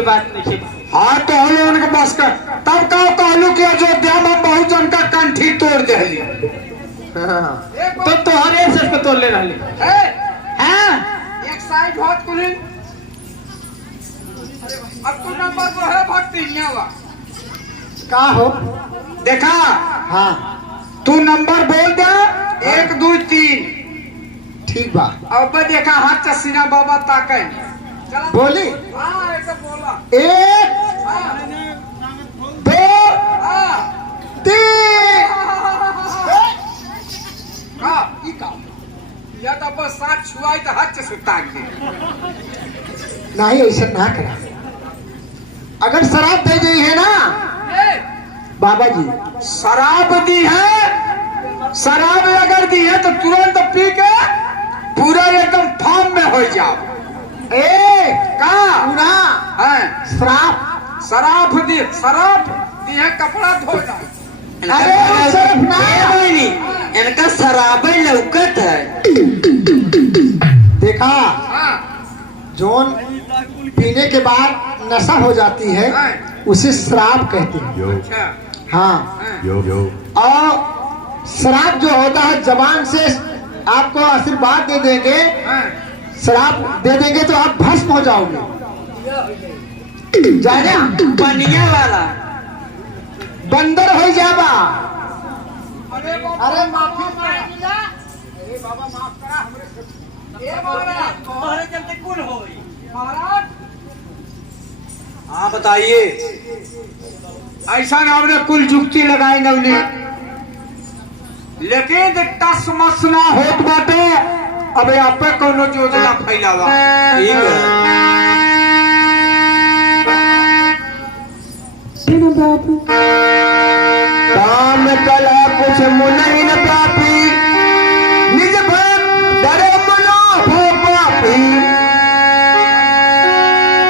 के बात नहीं। हाँ तो हलो उनके पास का तब का कहलू कि अयोध्या में बहुत जन का कंठी तोड़ दे। तो तोहरे से पे तोड़ ले रही हाँ एक साइड हाथ खुली। अब तू नंबर को है भक्ति नहीं हुआ का हो देखा। हाँ तू नंबर बोल दे 1 2 3 ठीक बा। अब देखा हाथ चसीना बाबा ताके बोली हाँ ऐसा बोला 1 2 3 या तो बस 7 छुआई तो हाथ से ताक दे। नहीं ऐसा ना करा। अगर शराब दे दी है ना बाबा जी, शराब दी है, शराब अगर दी है तो तुरंत पी के पूरा एकदम फार्म में हो जाओ। का पूरा है शराब दी है कपड़ा धोना। अरे सिर्फ ना इनका शराब लौकत है। देखा जोन पीने के बाद नशा हो जाती है उसे शराब कहते हैं। हाँ और शराब जो होता है जबान से आपको आशीर्वाद दे देंगे, शराब दे देंगे तो आप भस्म हो जाओगे। जाने बनिया वाला बंदर हो जाबा। अरे माफी मांगा। अरे बाबा माफ करा हमरे ए महाराज चलते कौन होई महाराज। हाँ बताइए। ऐसा ना हमने कुल जुक्ति लगाएंगे उन्हें, लेकिन टस मस ना होत बाटे। अब आप पे कोनो योजना फैलावा। ठीक है काम कला कुछ मुनहि न पापी, निज भय डरे मनो भो पापी।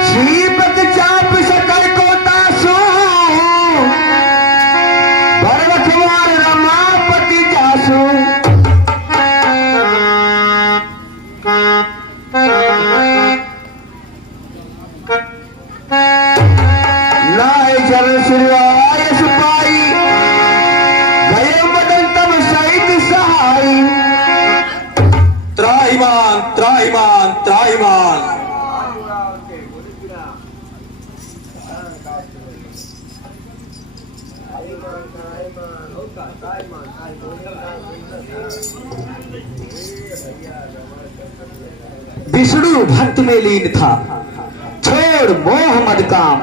श्रीपत चाप सकल को तासु, भरवखवार रमापति जासु। लाए चरण श्रीवाय सुपाई, गए मदन तब सहित सहाई। त्राहिमाम त्राहिमाम त्राहिमाम। विष्णु भक्त में लीन था, छोड़ मोह मद काम।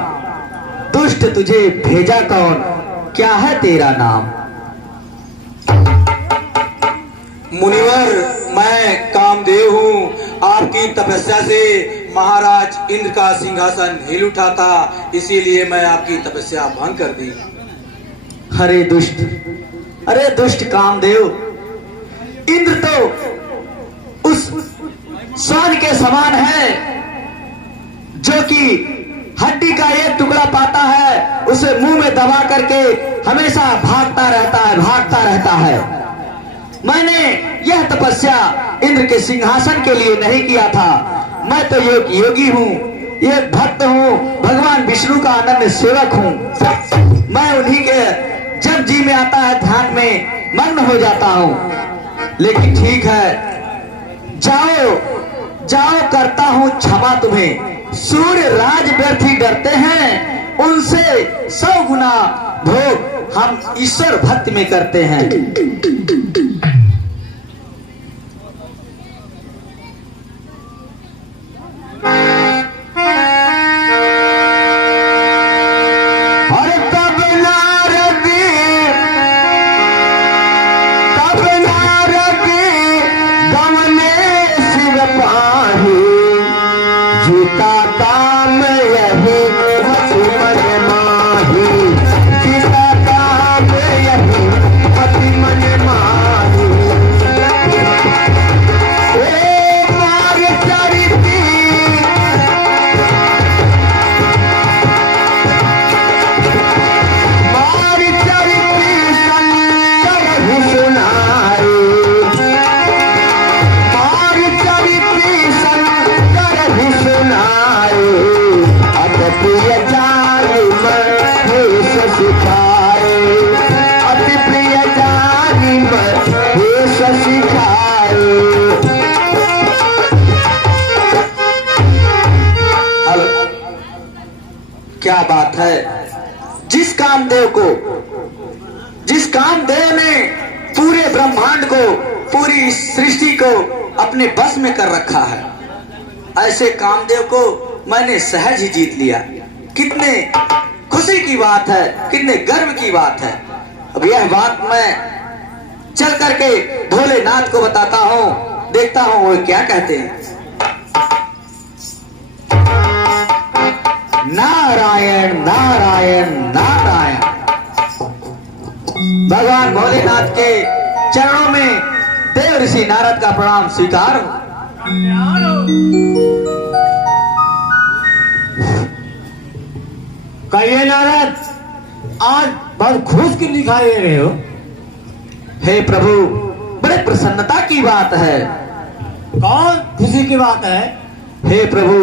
दुष्ट तुझे भेजा कौन, क्या है तेरा नाम। मुनिवर मैं कामदेव हूँ। आपकी तपस्या से महाराज इंद्र का सिंहासन हिल उठा था, इसीलिए मैं आपकी तपस्या भंग कर दी। अरे दुष्ट कामदेव, इंद्र तो उस स्वर्ण के समान है जो कि हड्डी का एक टुकड़ा पाता है उसे मुंह में दबा करके हमेशा भागता रहता है। मैंने यह तपस्या इंद्र के सिंहासन के लिए नहीं किया था। मैं तो योगी हूँ, एक भक्त हूँ, भगवान विष्णु का अनन्य सेवक हूँ। मैं उन्हीं के जब जी में आता है ध्यान में मग्न हो जाता हूँ। लेकिन ठीक है, जाओ करता हूँ क्षमा तुम्हें। सूर्य राज व्यर्थी डरते हैं, उनसे 100 गुना भोग हम ईश्वर भक्ति में करते हैं। कामदेव ने पूरे ब्रह्मांड को, पूरी सृष्टि को अपने बस में कर रखा है। ऐसे कामदेव को मैंने सहज ही जीत लिया। कितने खुशी की बात है, कितने गर्व की बात है। अब यह बात मैं चल करके भोलेनाथ को बताता हूँ, देखता हूँ वो क्या कहते हैं। नारायण नारायण नारायण। भगवान भोलेनाथ के चरणों में देव ऋषि नारद का प्रणाम स्वीकार हो। कहिए नारद, आज बहुत खुश क्यों दिखाई दे रहे हो? हे प्रभु, बड़े प्रसन्नता की बात है। कौन खुशी की बात है? हे प्रभु,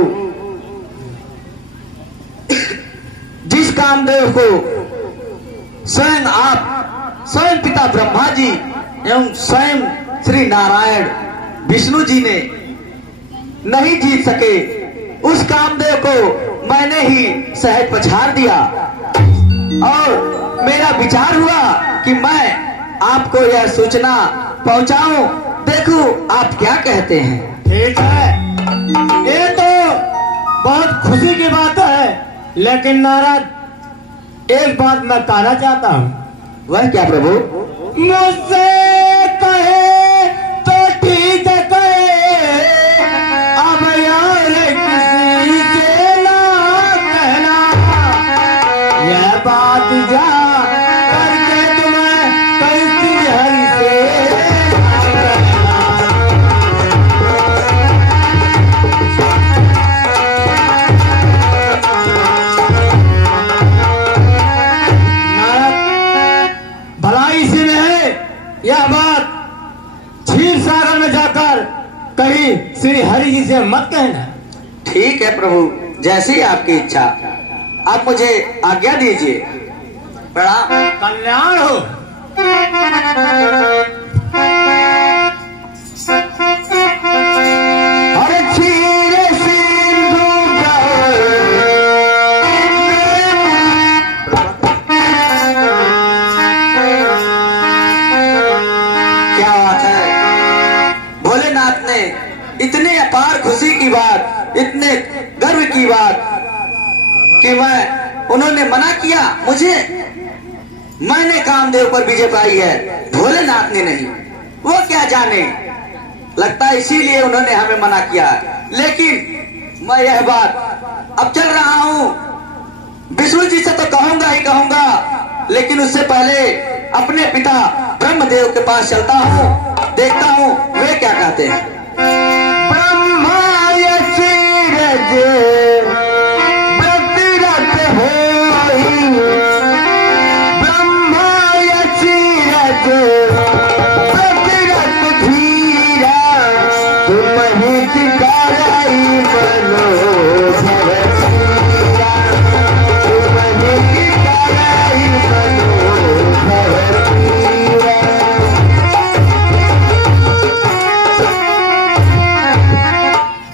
जिस कामदेव को स्वयं आप, स्वयं पिता ब्रह्मा जी एवं स्वयं श्री नारायण विष्णु जी ने नहीं जीत सके, उस कामदेव को मैंने ही सहज पछाड़ दिया। और मेरा विचार हुआ कि मैं आपको यह सूचना पहुंचाऊं, देखूं आप क्या कहते हैं। ठीक है, ये तो बहुत खुशी की बात है, लेकिन नारद एक बात मैं कहना चाहता हूँ। वह क्या प्रभु? मुझसे कहे तो ठीक है, कहे अब यार किसी से ना कहना, यह बात जा करके तुम्हें कैसी हरी से यह बात क्षीर सागर में जाकर कहीं श्री हरि जी से मत कहना। ठीक है प्रभु, जैसी आपकी इच्छा। आप मुझे आज्ञा दीजिए। प्रणाम। कल्याण हो। अरे क्षीर सिंधु क्या बात है। भोलेनाथ ने इतने अपार खुशी की बात, इतने गर्व की बात कि उन्होंने मना किया मुझे। मैंने कामदेव पर विजय पाई है, भोलेनाथ ने नहीं। वो क्या जाने, लगता है इसीलिए उन्होंने हमें मना किया। लेकिन मैं यह बात अब चल रहा हूं, विष्णु जी से तो कहूंगा ही कहूंगा, लेकिन उससे पहले अपने पिता ब्रह्मदेव के पास चलता हूं, देखता हूं वे क्या कहते हैं। ब्रह्मा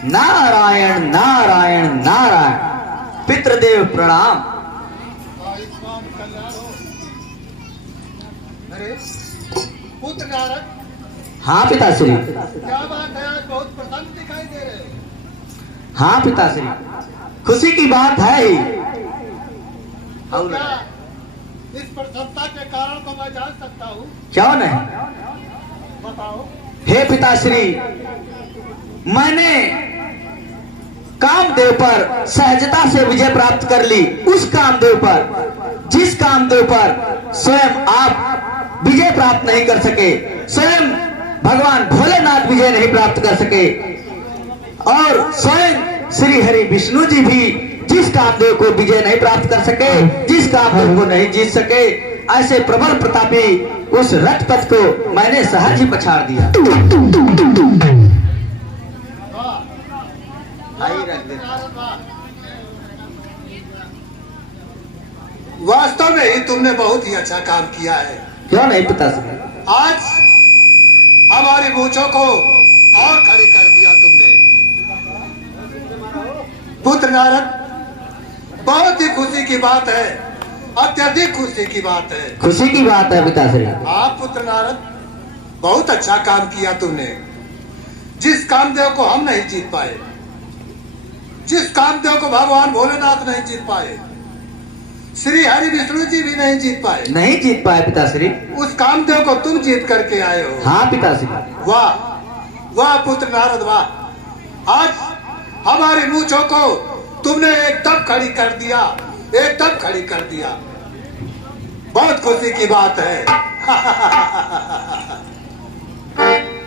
नारायण नारायण नारायण। पितृदेव प्रणाम। पुत्र नारद, हाँ पिताश्री। क्या बात है, आज बहुत प्रसन्न दिखाई दे रहे हैं। हाँ पिताश्री, खुशी की बात है ही। तो क्या इस प्रसन्नता के कारण को मैं जान सकता हूँ? क्यों नहीं, बताओ। हे पिताश्री, मैंने कामदेव पर सहजता से विजय प्राप्त कर ली। उस कामदेव पर, जिस कामदेव पर स्वयं आप विजय प्राप्त नहीं कर सके, स्वयं भगवान भोलेनाथ विजय नहीं प्राप्त कर सके, और स्वयं श्री हरि विष्णु जी भी जिस कामदेव को विजय नहीं प्राप्त कर सके, जिस कामदेव को नहीं जीत सके, ऐसे प्रबल प्रतापी उस रथपथ को मैंने सहज ही पछाड़ दिया। वास्तव में ही तुमने बहुत ही अच्छा काम किया है। क्यों नहीं पिताश्री? आज हमारी मूंछों को और खड़ी कर दिया तुमने। पुत्र नारद, बहुत ही खुशी की बात है अत्यधिक खुशी की बात है। खुशी की बात है पिताश्री। आप पुत्र नारद, बहुत अच्छा काम किया तुमने। जिस कामदेव को हम नहीं जीत पाए, जिस कामदेव को भगवान भोलेनाथ नहीं जीत पाए, श्री हरि विष्णु जी भी नहीं जीत पाए, नहीं जीत पाए पिताश्री। उस कामदेव को तुम जीत करके आए हो। हाँ पिताश्री। वाह वाह पुत्र नारद वाह। आज हमारी मूंछों को तुमने एकदम खड़ी कर दिया, एकदम खड़ी कर दिया। बहुत खुशी की बात है।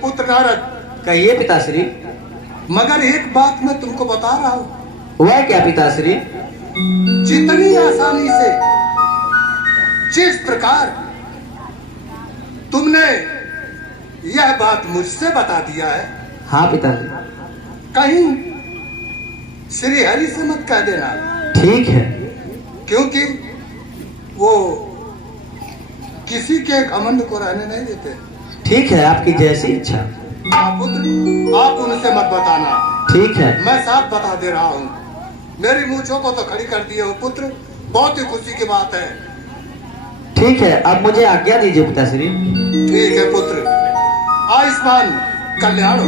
पुत्र नारद, कहिए पिताश्री। मगर एक बात मैं तुमको बता रहा हूँ। वह क्या पिताश्री? जितनी आसानी से, जिस प्रकार तुमने यह बात मुझसे बता दिया है, हाँ पिताश्री। कहीं श्री हरि से मत कह देना। ठीक है। क्योंकि वो किसी के घमंड को रहने नहीं देते। ठीक है, आपकी जैसी इच्छा। आप पुत्र, आप उनसे मत बताना। ठीक है। मैं साफ बता दे रहा हूँ। मेरी मूंछों को तो खड़ी कर दिए हो पुत्र, बहुत ही खुशी की बात है। ठीक है, अब मुझे आज्ञा दीजिए पिताश्री। ठीक है पुत्र, आयुष्मान कल्याण हो।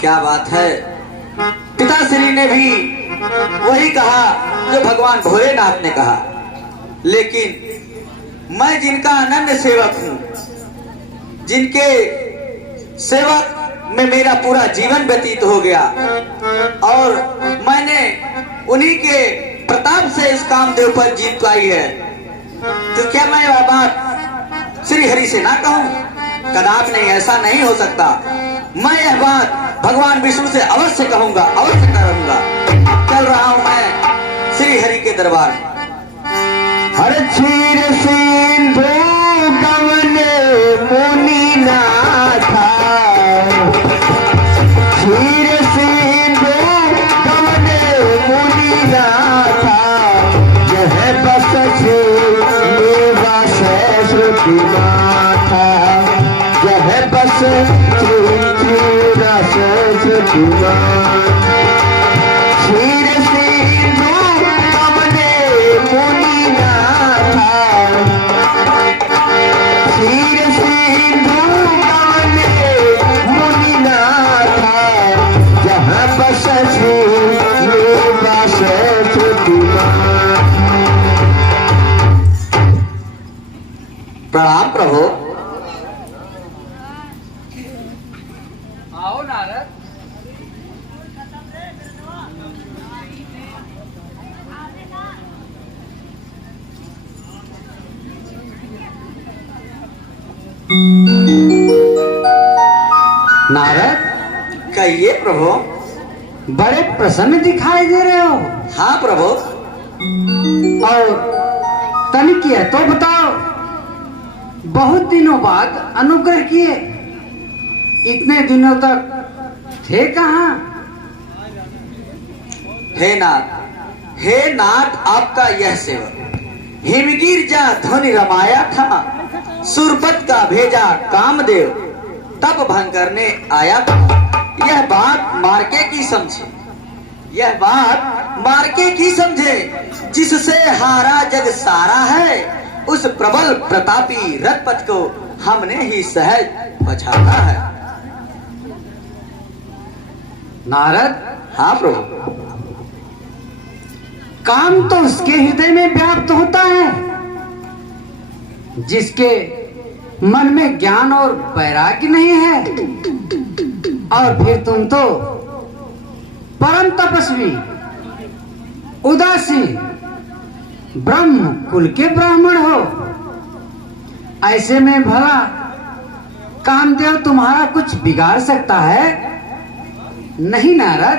क्या बात है, पिताश्री ने भी वही कहा जो भगवान भोलेनाथ ने कहा। लेकिन मैं जिनका अनन्य सेवक हूँ, जिनके सेवक में मेरा पूरा जीवन व्यतीत हो गया, और मैंने उन्हीं के प्रताप से इस कामदेव पर जीत पाई है, तो क्या मैं वह बात श्री हरि से ना कहूँ? कदापि नहीं, ऐसा नहीं हो सकता। मैं यह बात भगवान विष्णु से अवश्य कहूंगा, अवश्य कहूंगा। चल रहा हूं मैं श्री हरि के दरबार में। हर क्षीर सिंधु गमन मुनि नाथा, क्षीर सिंधु गमन मुनि नाथा, यह बस निवास श्रुति माथा, यह बस श्रुति माथा। क्षीर सिंधु गमन मुनि नाथा, क्षीर सिंधु गमन मुनि नाथा, जहाँ बस निवास श्रुति माथा। प्रणाम प्रभु। आओ नारद। नारद, कहिए प्रभु। बड़े प्रसन्न दिखाई दे रहे हो। हाँ प्रभु। और तनिक यह तो बताओ, बहुत दिनों बाद अनुग्रह किए, इतने दिनों तक थे कहाँ? हे नाथ, हे नाथ, आपका यह सेवक हिमगिर जा ध्वनि रमाया था, सुरपत का भेजा कामदेव तब भंग करने आया था। यह बात मार्के की समझे, यह बात मार्के की समझे, जिससे हारा जग सारा है, उस प्रबल प्रतापी रथपथ को हमने ही सहज बचाता है। नारद, हाँ प्रभु। काम तो उसके हृदय में व्याप्त होता है जिसके मन में ज्ञान और वैराग्य नहीं है। और फिर तुम तो परम तपस्वी, उदासीन, ब्रह्म कुल के ब्राह्मण हो। ऐसे में भला कामदेव तुम्हारा कुछ बिगाड़ सकता है? नहीं नारद,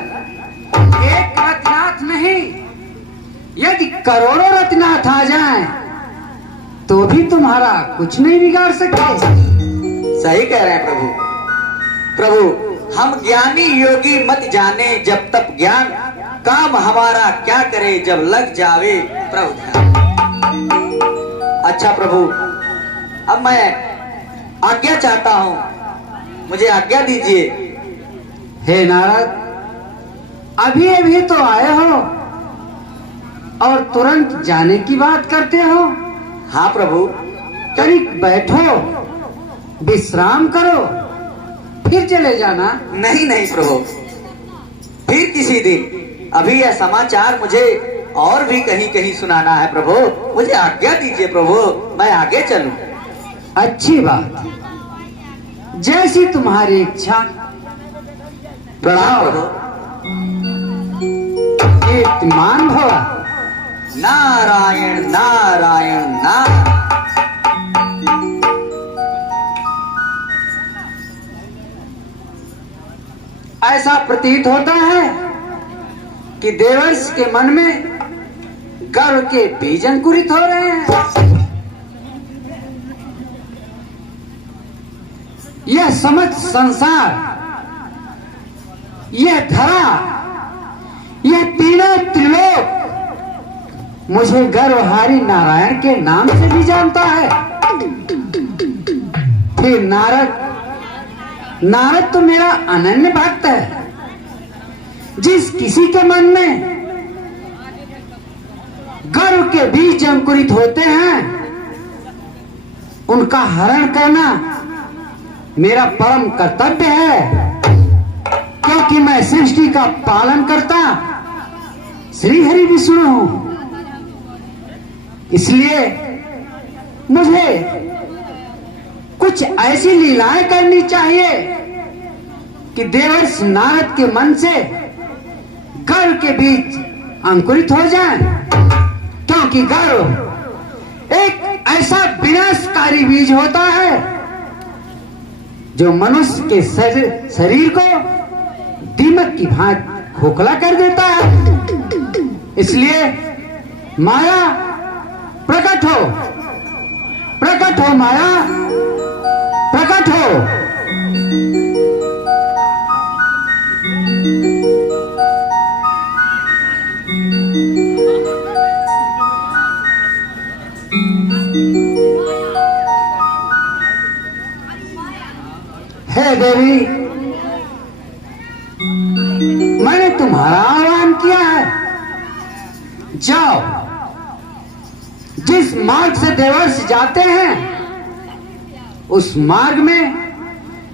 एक रत्नाथ नहीं, यदि करोड़ों रत्नाथ आ जाएं, तो भी तुम्हारा कुछ नहीं बिगाड़ सकते। सही कह रहे हैं प्रभु। प्रभु, हम ज्ञानी योगी मत जाने जब तक ज्ञान, काम हमारा क्या करे जब लग जावे प्रभु ध्यान। अच्छा प्रभु, अब मैं आज्ञा चाहता हूँ मुझे आज्ञा दीजिए। हे नारद, अभी अभी तो आए हो और तुरंत जाने की बात करते हो। हाँ प्रभु। करीब बैठो, विश्राम करो, फिर चले जाना। नहीं नहीं प्रभु, फिर किसी दिन। अभी यह समाचार मुझे और भी कहीं कहीं सुनाना है प्रभु। मुझे आज्ञा दीजिए प्रभु, मैं आगे चलूं। अच्छी बात, जैसी तुम्हारी इच्छा। प्रणाम प्रभु। कीर्तिमान भव। नारायण नारायण नारायण। ऐसा प्रतीत होता है कि देवर्ष के मन में गर्व के बीज अंकुरित हो रहे हैं। यह समस्त संसार, यह धरा, यह तीनों त्रिलोक मुझे गर्वहारी नारायण के नाम से भी जानता है। फिर नारद तो मेरा अनन्य भक्त है। जिस किसी के मन में गर्व के बीज अंकुरित होते हैं, उनका हरण करना मेरा परम कर्तव्य है, क्योंकि मैं सृष्टि का पालन करता श्री हरि विष्णु हूं। इसलिए मुझे कुछ ऐसी लीलाएं करनी चाहिए कि देवर्ष नारद के मन से गर्व के बीज अंकुरित हो जाएं, क्योंकि गर्व एक ऐसा विनाशकारी बीज होता है जो मनुष्य के शरीर को दीमक की भांति खोखला कर देता है। इसलिए माया प्रकट हो, प्रकट हो माया, प्रकट हो। हे देवी, मैंने तुम्हारा आह्वान किया है। जाओ, जिस मार्ग से देवर्ष जाते हैं उस मार्ग में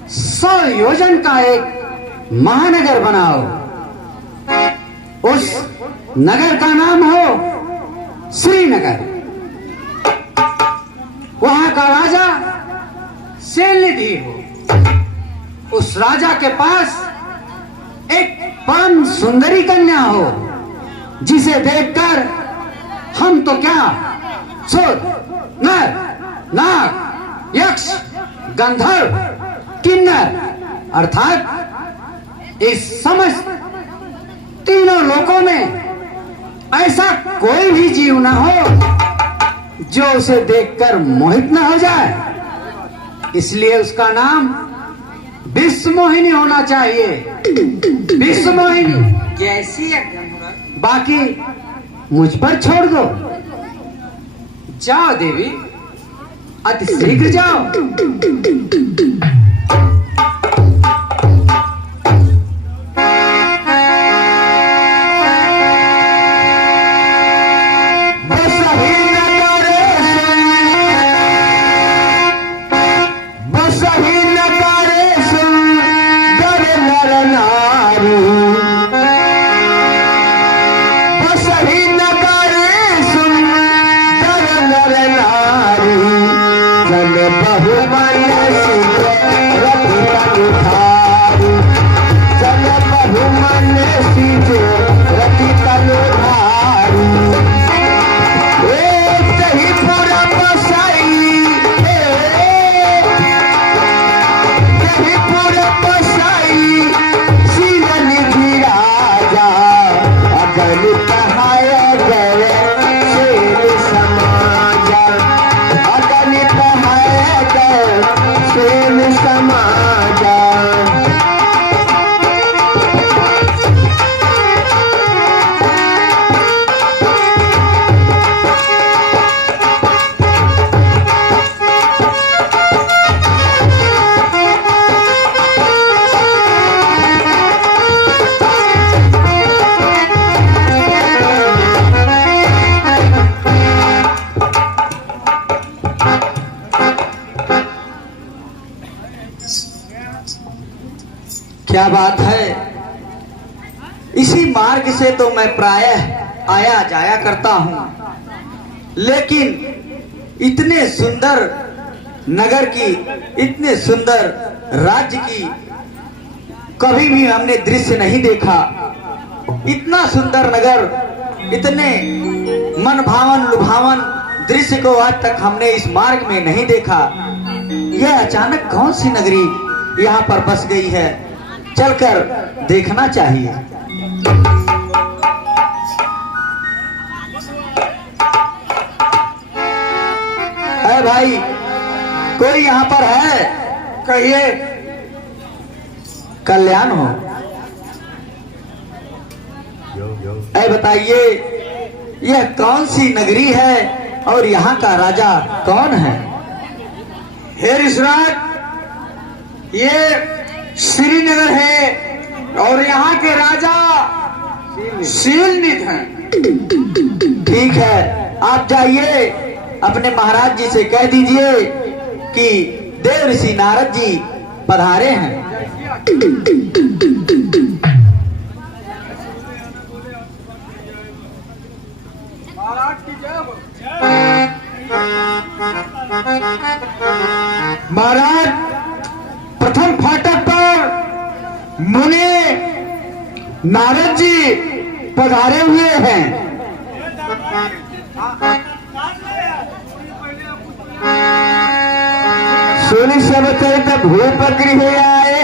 100 योजन का एक महानगर बनाओ। उस नगर का नाम हो श्रीनगर। वहां का राजा शैलनिधि हो। उस राजा के पास एक परम सुंदरी कन्या हो, जिसे देखकर हम तो क्या सुर, नर, नाग, यक्ष, गंधर्व, किन्नर अर्थात इस समस्त तीनों लोकों में ऐसा कोई भी जीव न हो जो उसे देखकर मोहित न हो जाए। इसलिए उसका नाम विश्व मोहिनी होना चाहिए। विश्व मोहिनी। कैसी है? बाकी मुझ पर छोड़ दो। जाओ देवी, अति शीघ्र जाओ। क्या बात है। इसी मार्ग से तो मैं प्रायः आया जाया करता हूं, लेकिन इतने सुंदर नगर की, इतने सुंदर राज्य की कभी भी हमने दृश्य नहीं देखा। इतना सुंदर नगर, इतने मन भावन लुभावन दृश्य को आज तक हमने इस मार्ग में नहीं देखा। यह अचानक कौन सी नगरी यहाँ पर बस गई है, चलकर देखना चाहिए। अरे भाई, कोई यहाँ पर है? कहिए। कल्याण हो। अरे बताइए, यह कौन सी नगरी है और यहाँ का राजा कौन है? हे ऋषराज, ये श्रीनगर है और यहाँ के राजा शीलनिध हैं। ठीक है, आप जाइए, अपने महाराज जी से कह दीजिए कि देव ऋषि नारद जी पधारे हैं। महाराज की जय हो। महाराज, प्रथम फाटक पर मुनि नारद जी पधारे हुए हैं। सुनि सब चरित भूप गृह आए,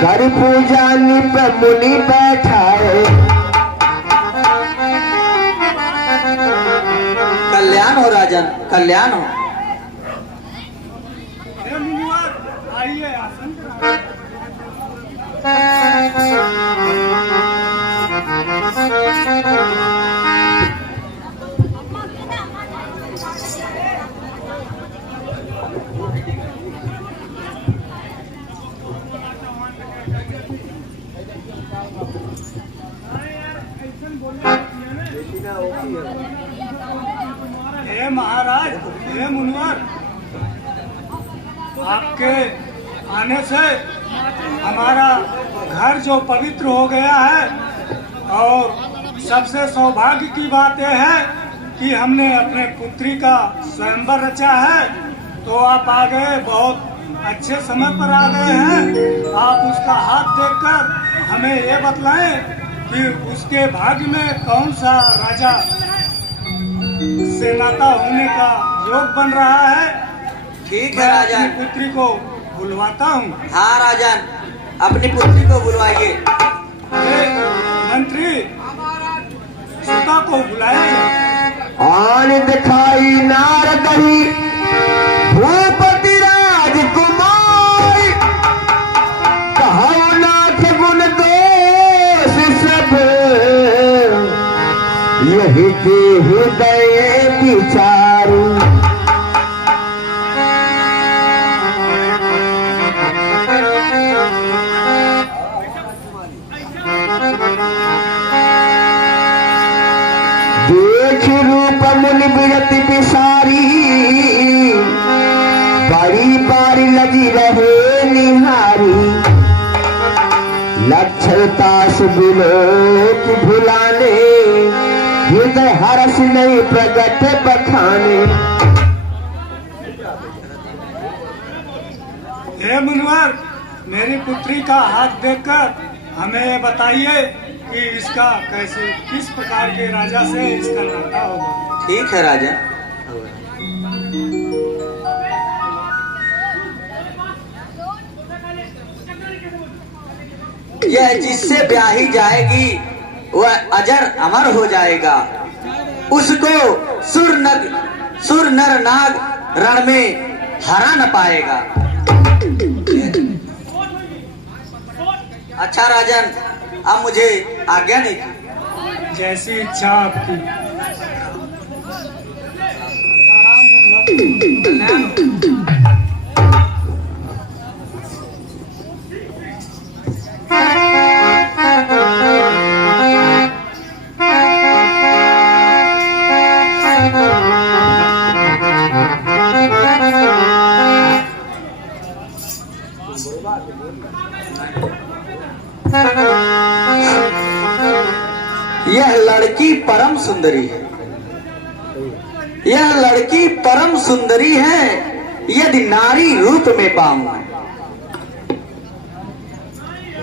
कर पूजा निप मुनि बैठाए। कल्याण हो राजन, कल्याण हो। आइए, आसन हे महाराज, हे मुनिवर, आपके आने से हमारा घर जो पवित्र हो गया है, और सबसे सौभाग्य की बात यह है कि हमने अपने पुत्री का स्वयंवर रचा है। तो आप आ गए, बहुत अच्छे समय पर आ गए हैं। आप उसका हाथ देखकर हमें ये बतलाएं कि उसके भाग्य में कौन सा राजा से नाता होने का योग बन रहा है। ठीक है मैं राजन। अपनी पुत्री को बुलवाता हूँ। हाँ राजन, अपनी पुत्री को बुलवाइए। मंत्री, सुता को बुलाया जाए। आन दिखाई नारद ही भूपति राजकुमार, कहो नाथ गुण दोष सब, यही के हृदय विचारू। देख रूप मुनि बिरति बिसारी, बड़ी बारी लगी रहे निहारी। लक्षणतास बिलोक भुलाने, हृदय हर्ष नहीं प्रगट बखाने। हे मुनिवर, मेरी पुत्री का हाथ देखकर हमें ये बताइए कि इसका कैसे, किस प्रकार के राजा से इसका नाता होगा। ठीक है राजन। यह जिससे ब्याही जाएगी वह अजर अमर हो जाएगा। उसको सुर नर नाग रण में हरा न पाएगा। अच्छा राजन, अब मुझे आज्ञा नहीं। जैसी इच्छा आपकी। यह लड़की परम सुंदरी है, यह लड़की परम सुंदरी है, यदि नारी रूप में पाऊं मैं।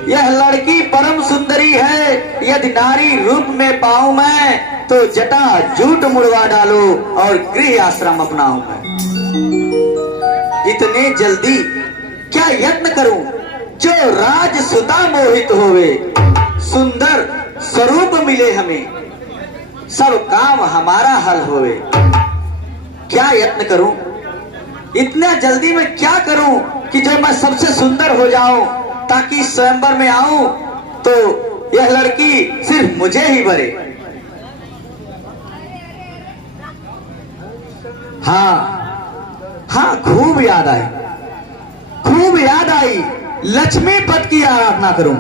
यह लड़की परम सुंदरी है, यदि नारी रूप में पाऊं मैं, तो जटा जूट मुड़वा डालो और गृह आश्रम अपनाऊं मैं। इतने जल्दी क्या यत्न करूं जो राजसुता मोहित होवे, सुंदर स्वरूप मिले हमें, सब काम हमारा हल होवे। क्या यत्न करूं, इतना जल्दी मैं क्या करूं कि जो मैं सबसे सुंदर हो जाऊं, ताकि स्वयंवर में आऊं तो यह लड़की सिर्फ मुझे ही भरे। हाँ, खूब याद आई, खूब याद आई, लक्ष्मी पद की आराधना करूं।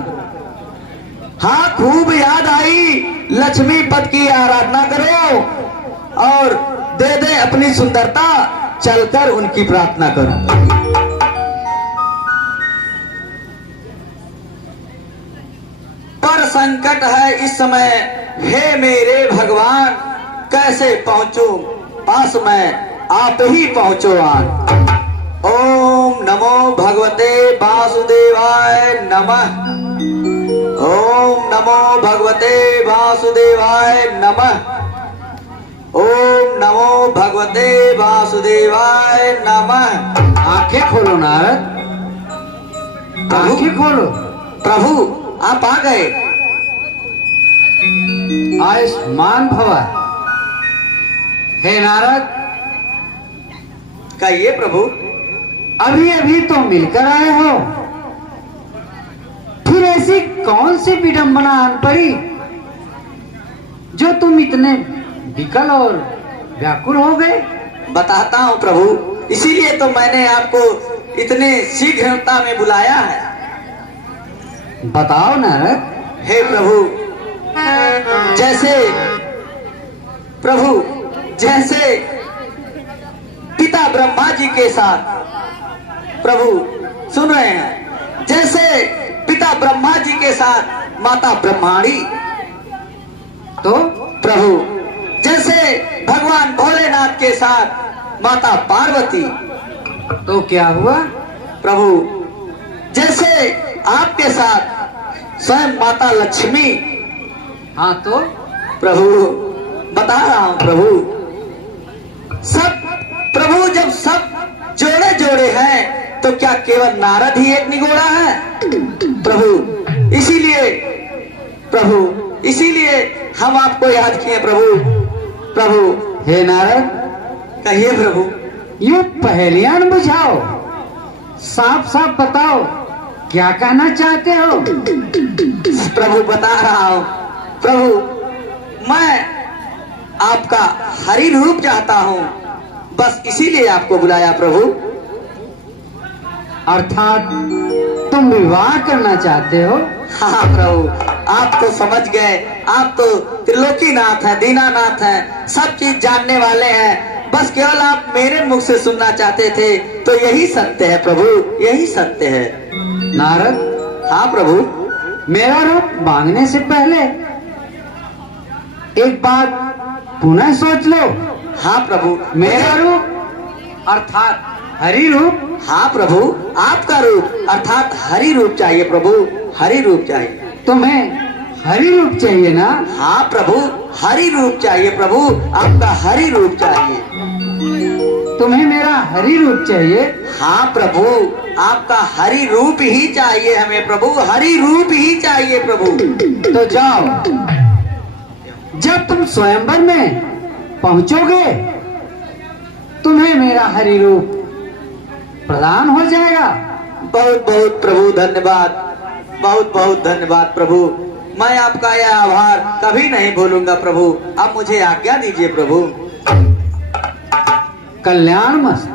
हाँ, खूब याद आई, लक्ष्मी पद की आराधना करो और दे दे अपनी सुंदरता, चलकर उनकी प्रार्थना करो। पर संकट है इस समय, हे मेरे भगवान, कैसे पहुंचूं पास मैं, आप ही पहुंचो आन। ओम नमो भगवते वासुदेवाय नमः। ओम नमो भगवते वासुदेवाय नमः। ओम नमो भगवते वासुदेवाय नमः। आंखें खोलो नारद, आंखें खोलो। प्रभु आप आ गए। आयुष्मान भव। हे नारद, कहिए प्रभु। अभी अभी तो मिलकर आए हो, फिर ऐसी कौन सी विडंबना आन पड़ी जो तुम इतने विकल और व्याकुल हो गए? बताता हूँ प्रभु, इसीलिए तो मैंने आपको इतने शीघ्रता में बुलाया है। बताओ नारद। हे प्रभु, जैसे पिता ब्रह्मा जी के साथ, प्रभु सुन रहे हैं, जैसे पिता ब्रह्मा जी के साथ माता ब्रह्माणी, तो प्रभु जैसे भगवान भोलेनाथ के साथ माता पार्वती, तो क्या हुआ? प्रभु जैसे आपके साथ स्वयं माता लक्ष्मी। हाँ तो प्रभु बता रहा हूं प्रभु, सब प्रभु जब सब जोड़े जोड़े हैं तो क्या केवल नारद ही एक निगोड़ा है? प्रभु इसीलिए हम आपको याद किए प्रभु। हे नारद, कहिए प्रभु। ये पहेलियां न बुझाओ, साफ साफ बताओ क्या कहना चाहते हो? प्रभु बता रहा हूं प्रभु, मैं आपका हरि रूप चाहता हूं, बस इसीलिए आपको बुलाया प्रभु। अर्थात तुम विवाह करना चाहते हो? हाँ प्रभु, आप तो समझ गए, आप तो त्रिलोकीनाथ हैं, दीनानाथ हैं, सब चीज जानने वाले हैं, बस केवल आप मेरे मुख से सुनना चाहते थे, तो यही सत्य है प्रभु, यही सत्य है। नारद, हाँ प्रभु। मेरा रूप मांगने से पहले एक बात पुनः सोच लो। हाँ प्रभु। मेरा रूप अर्थात हरि रूप। हाँ प्रभु, आपका रूप अर्थात हरि रूप चाहिए प्रभु, हरि रूप चाहिए। तुम्हें हरि रूप चाहिए ना? हाँ प्रभु, हरि रूप चाहिए प्रभु, आपका हरि रूप चाहिए। तुम्हें मेरा हरि रूप चाहिए? हाँ प्रभु, आपका हरि रूप ही चाहिए हमें प्रभु, हरि रूप ही चाहिए प्रभु। तो जाओ, जब तुम स्वयंवर में पहुंचोगे तुम्हें मेरा हरि रूप प्रदान हो जाएगा। बहुत बहुत प्रभु धन्यवाद, बहुत बहुत धन्यवाद प्रभु, मैं आपका यह आभार कभी नहीं भूलूंगा प्रभु। अब मुझे आज्ञा दीजिए प्रभु। कल्याण मस्त।